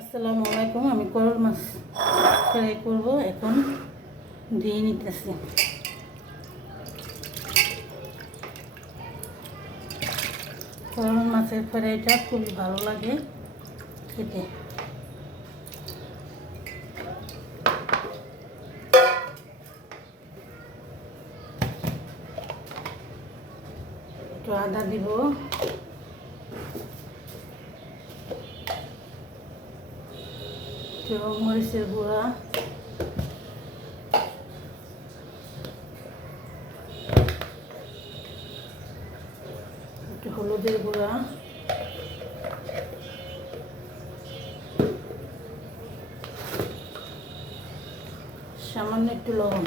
আসসালামু আলাইকুম। আমি করল মাছ ফ্রাই করব, এখন দিয়ে নিতেছি। করল মাছের ফ্রাইটা খুবই ভালো লাগে খেতে। একটু আদা দিব, একটু মরিচের গুঁড়া, একটু হলুদের গুঁড়া, সামান্য একটু লবণ।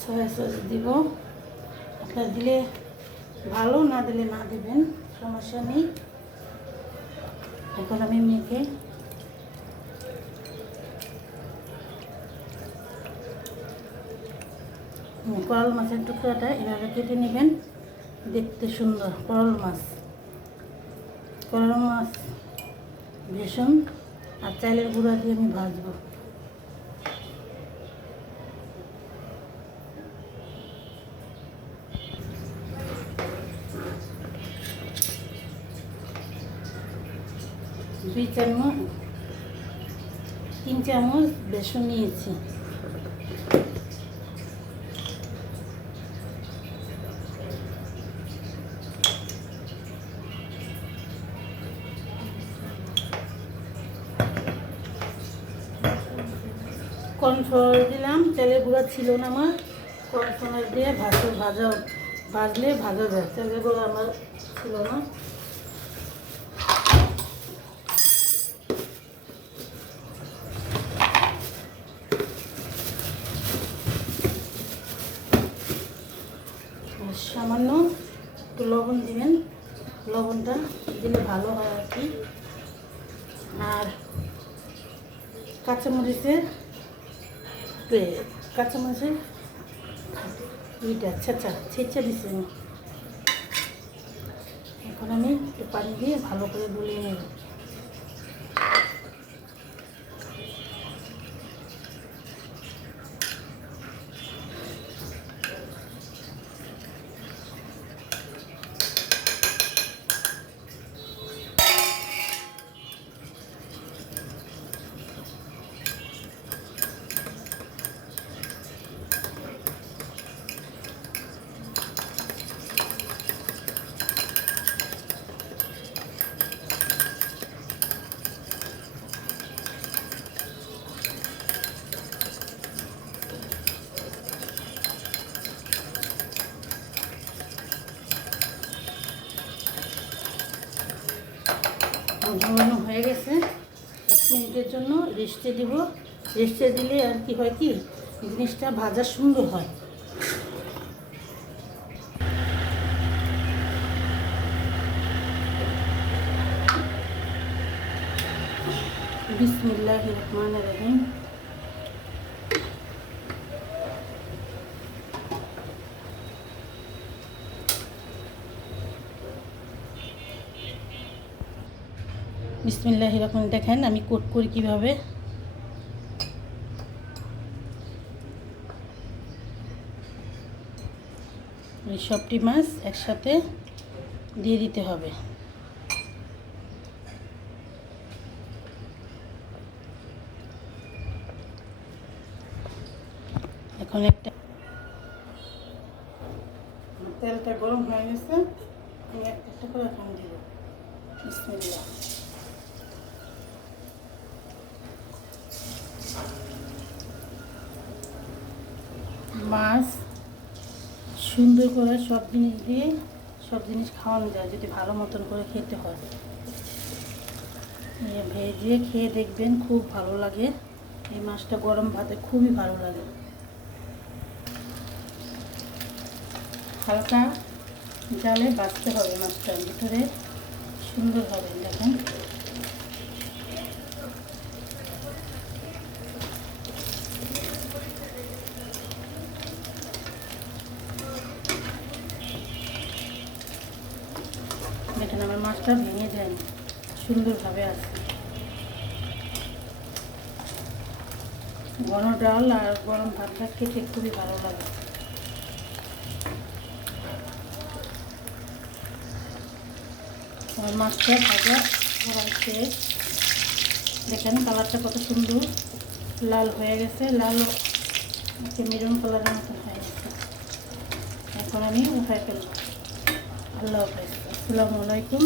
সয়া সস দিব, আপনার দিলে ভালো, না দিলে না দেবেন, সমস্যা নেই। এখন আমি মেখে করল মাছের টুকরাটা এভাবে কেটে নেবেন। দেখতে সুন্দর করল মাছ। করল মাছ বেসন আর চালের গুঁড়া দিয়ে আমি ভাজবো। দুই চামচ 3 চামচ বেসন নিয়েছি। কর্নফ্লাওয়ার দিলাম, চালের গুঁড়া ছিল না আমার। কর্নফ্লাওয়ার দিয়ে ভাজলে ভাজা যায়। চালের গুঁড়া আমার ছিল না। সামান্য একটু লবণ দিবেন, লবণটা দিলে ভালো হয় আর কি। আর কাঁচামরিচের এইটা ছেঁচা দিচ্ছি আমি। এখন আমি একটু পানি দিয়ে ভালো করে গুলিয়ে নেব। ঝোলানো হয়ে গেছে। 1 মিনিটের জন্য রেস্টে দিব। রেস্টে দিলে আর কি হয়, কি জিনিসটা ভাজা সুন্দর হয়। বিসমিল্লাহির রহমানির রহিম। বিসমিল্লাহির রহমানির, দেখেন আমি কোট করি কীভাবে। এই সবটি মাছ একসাথে দিয়ে দিতে হবে। এখন একটা তেলটা গরম হয়ে গেছে, আমি একটা করে এখন দিব। বিসমিল্লাহ। মাছ সুন্দর করে সব জিনিস খাওয়ানো যায় যদি ভালো মতন করে খেতে হয়। ভেজে খেয়ে দেখবেন, খুব ভালো লাগে। এই মাছটা গরম ভাতে খুবই ভালো লাগে। হালকা জালে ভাজতে হবে মাছটা, ভিতরে সুন্দর হবে। দেখেন দেখেন আমার মাছটা ভেঙে যায়নি, সুন্দরভাবে আছে। ঘন ডাল আর গরম ভাতটা খেতে খুবই ভালো লাগে। আমার মাছটা ভাজা করার শেষ। দেখেন কালারটা কত সুন্দর লাল হয়ে গেছে, লাল মেরুন কালারের মতো হয়ে গেছে। এখন আমি উঠাই ফেলবো। আল্লাহ হাফেজ, আসসালামু আলাইকুম।